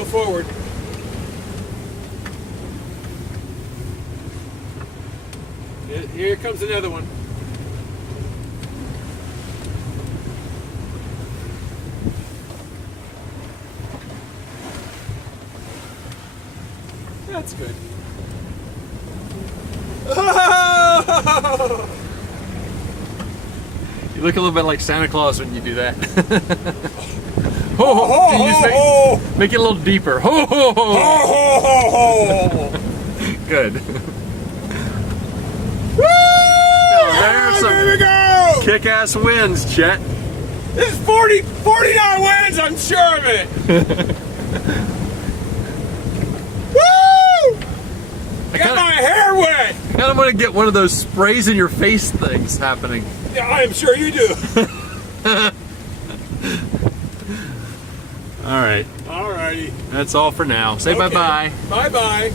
go forward. Here comes another one. That's good. You look a little bit like Santa Claus when you do that. Ho, ho, ho, can you just make it a little deeper. Ho, ho, ho. Ho, ho, ho, ho. Good. Woo! There's some There we go! kick-ass wins, Chet. This is 49 wins, I'm sure of it. Woo! I got my hair wet. I kind of want to get one of those sprays in your face things happening. Yeah, I am sure you do. All right. Alrighty. That's all for now. Say Okay. bye-bye. Bye-bye.